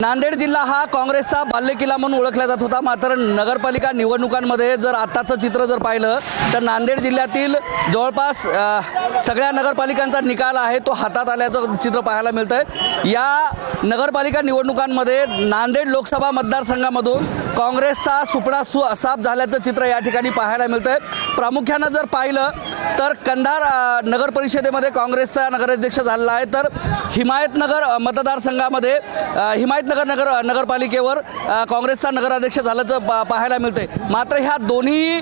नांदेड जिल्हा हा काँग्रेसचा बालेकिल्ला म्हणून ओळखला जात होता। मात्र नगरपालिका निवडणुकांमध्ये जर आताचं चित्र जर पाहिलं तर नांदेड जिल्ह्यातील जवळपास सगळ्या नगरपालिकांचा निकाल आहे तो हातात आल्याचं चित्र पाहायला मिळतं। या नगरपालिका निवडणुकांमध्ये नांदेड लोकसभा मतदारसंघामधून काँग्रेसचा सुपडा साफ झाल्याचं चित्र या ठिकाणी पाहायला मिळतं। प्रामुख्यानं जर पाहिलं तर कंधार नगर परिषदेमध्ये काँग्रेसचा नगराध्यक्ष झालेला आहे, तर हिमायतनगर मतदारसंघामध्ये नगरपालिकेवर काँग्रेसचा नगराध्यक्ष झाल्याचं पाहायला मिळते। मात्र ह्या दोन्ही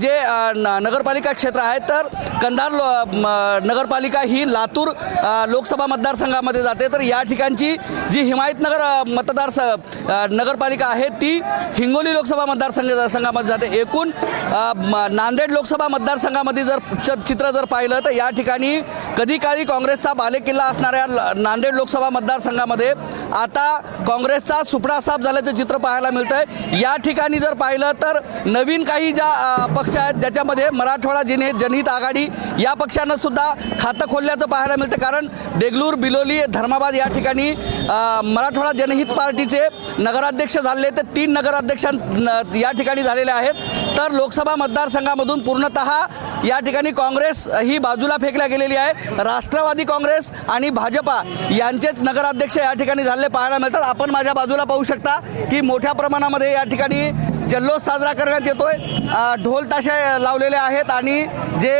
जे नगरपालिका क्षेत्र आहेत तर कंधार नगरपालिका ही लातूर लोकसभा मतदारसंघामध्ये जाते, तर या ठिकाणची जी हिमायतनगर नगरपालिका आहे ती हिंगोली लोकसभा मतदारसंघामध्ये जाते। एकूण नांदेड लोकसभा मतदारसंघामध्ये जर चित्र जर पाहिलं तर या ठिकाणी कधी काळी काँग्रेसचा बालेकिल्ला असणाऱ्या नांदेड लोकसभा मतदारसंघामध्ये आता काँग्रेसचा सुपडा साफ झाल्याचं चित्र पाहायला मिळतंय। या ठिकाणी जर पाहिलं तर नवीन काही ज्या पक्ष आहेत ज्याच्यामध्ये मराठवाडा जनहित आघाडी या पक्षानं सुद्धा खातं खोलल्याचं पाहायला मिळतं, कारण देगलूर, बिलोली, धर्माबाद या ठिकाणी मराठवाडा जनहित पार्टीचे नगराध्यक्ष झाले तर 3 नगराध्यक्षां या ठिकाणी झालेले आहेत। तर लोकसभा मतदारसंघामधून पूर्णतः या ठिकाणी काँग्रेस ही बाजूला फेकल्या गेलेली आहे। राष्ट्रवादी काँग्रेस आणि भाजपा यांचेच नगराध्यक्ष या ठिकाणी झालेले पाहायला मिळतात। आपण माझ्या बाजूला पाहू शकता की मोठ्या प्रमाणामध्ये या ठिकाणी जल्लोष साजरा करण्यात येतोय, ढोल ताशे लावलेले आहेत आणि जे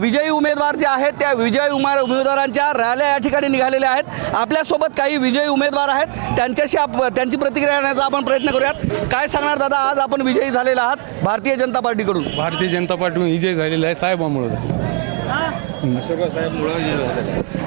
विजयी उमेदवार जे आहेत त्या विजयी उमेदवारांच्या रॅल्या या ठिकाणी निघालेल्या आहेत। आपल्यासोबत काही विजयी उमेदवार आहेत, त्यांच्याशी त्यांची प्रतिक्रिया घेण्याचा आपण प्रयत्न करूयात। काय सांगणार दादा, आज आपण विजयी झालेला आहात भारतीय जनता पार्टीकडून? भारतीय जनता पार्टी विजय झालेला आहे साहेबांमुळे।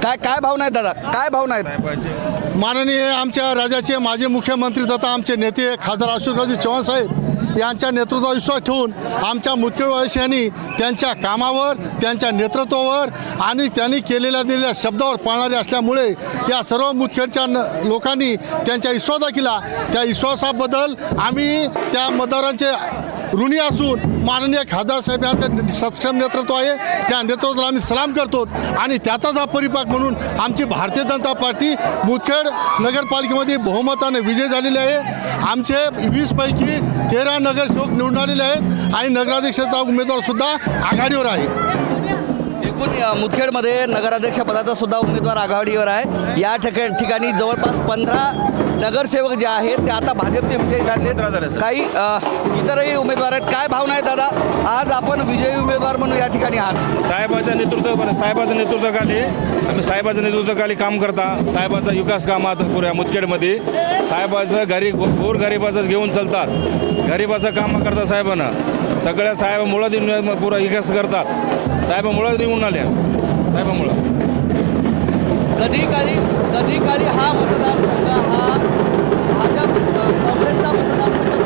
काय भावना आहेत दादा, काय भावना आहेत? माननीय आमच्या राज्याचे माजी मुख्यमंत्री तथा आमचे नेते खासदार अशोकरावजी चव्हाण साहेब यांच्या नेतृत्वावर विश्वास ठेवून आमच्या मुख्यमंत्री यांनी त्यांच्या कामावर, त्यांच्या नेतृत्वावर आणि त्यांनी दिलेल्या शब्दावर पाळणारे असल्यामुळे या सर्व मुदखेडच्या लोकांनी त्यांच्या विश्वास दाखविला। त्या विश्वासाबद्दल आम्ही त्या मतदारांचे ऋणी असून माननीय खासदार साहेब यांचं सक्षम नेतृत्व आहे, त्या नेतृत्वाला आम्ही सलाम करतो आणि त्याचाच हा परिपाक म्हणून आमची भारतीय जनता पार्टी मुदखेड नगरपालिकेमध्ये बहुमताने विजय झालेले आहे। आमचे 20 पैकी 13 नगरसेवक निवडून आलेले आहेत आणि नगराध्यक्षाचा उमेदवारसुद्धा आघाडीवर आहे। एकूण मुदखेडमध्ये नगराध्यक्ष पदाचा सुद्धा उमेदवार आघाडीवर आहे। या ठिकाणी जवळपास 15 नगरसेवक जे आहेत ते आता भाजपचे विजयी झाले, काही इतरही उमेदवार आहेत। काय भावना आहे दादा, आज आपण विजयी उमेदवार म्हणून या ठिकाणी आहात? साहेबाच्या नेतृत्वाखाली आम्ही साहेबाच्या नेतृत्वाखाली काम करता, साहेबाचा विकास कामात पुऱ्या मुदखेडमध्ये साहेबाचं गोर गरिबाचं घेऊन चालतात, गरिबाचं काम करतात साहेबांना, सगळ्या साहेबामुळं पुरा विकास करतात, साहेबामुळं निवडून आल्या साहेबामुळं। कधी काळी हा मतदारसंघ हा भाजप काँग्रेसचा मतदारसंघ